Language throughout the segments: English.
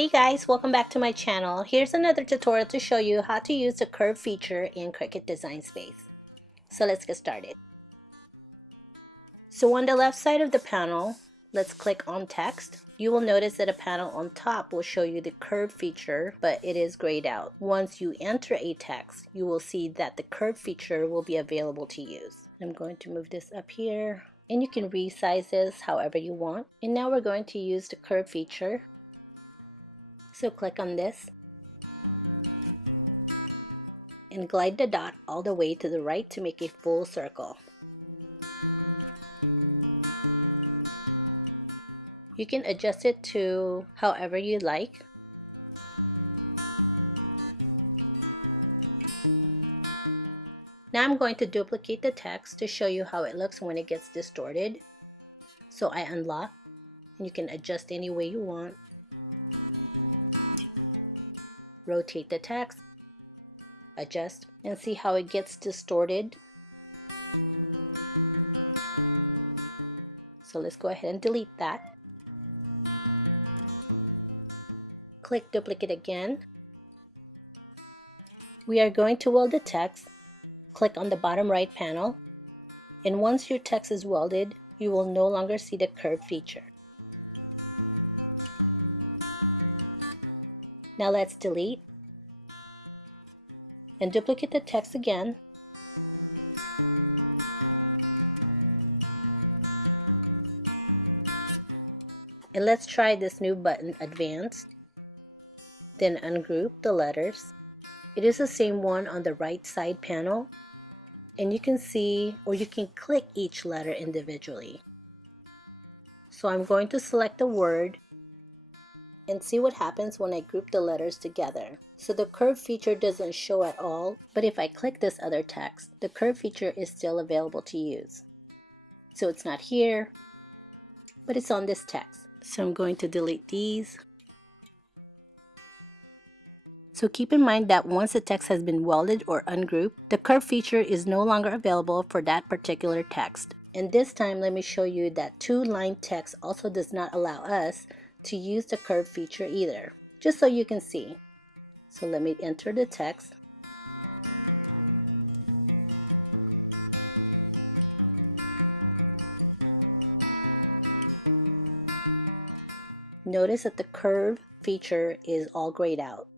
Hey guys, welcome back to my channel. Here's another tutorial to show you how to use the curve feature in Cricut Design Space. So let's get started. So on the left side of the panel, let's click on text. You will notice that a panel on top will show you the curve feature, but it is grayed out. Once you enter a text, you will see that the curve feature will be available to use. I'm going to move this up here, and you can resize this however you want. And now we're going to use the curve feature. So click on this and glide the dot all the way to the right to make a full circle. You can adjust it to however you like. Now I'm going to duplicate the text to show you how it looks when it gets distorted. So I unlock, and you can adjust any way you want. Rotate the text, adjust, and see how it gets distorted. So let's go ahead and delete that. Click duplicate again. We are going to weld the text. Click on the bottom right panel, and once your text is welded, you will no longer see the curve feature. Now let's delete and duplicate the text again. And let's try this new button, Advanced. Then ungroup the letters. It is the same one on the right side panel, and you can see, or you can click each letter individually. So I'm going to select the word and see what happens when I group the letters together. So the curve feature doesn't show at all, but if I click this other text, the curve feature is still available to use. So it's not here, but it's on this text. So I'm going to delete these. So keep in mind that once the text has been welded or ungrouped, the curve feature is no longer available for that particular text. And this time, let me show you that two-line text also does not allow us to use the curve feature either, just so you can see. So let me enter the text. Notice that the curve feature is all grayed out.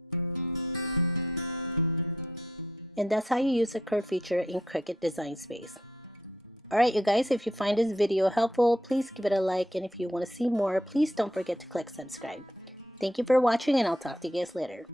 And that's how you use the curve feature in Cricut Design Space. Alright you guys, if you find this video helpful, please give it a like, and if you want to see more, please don't forget to click subscribe. Thank you for watching, and I'll talk to you guys later.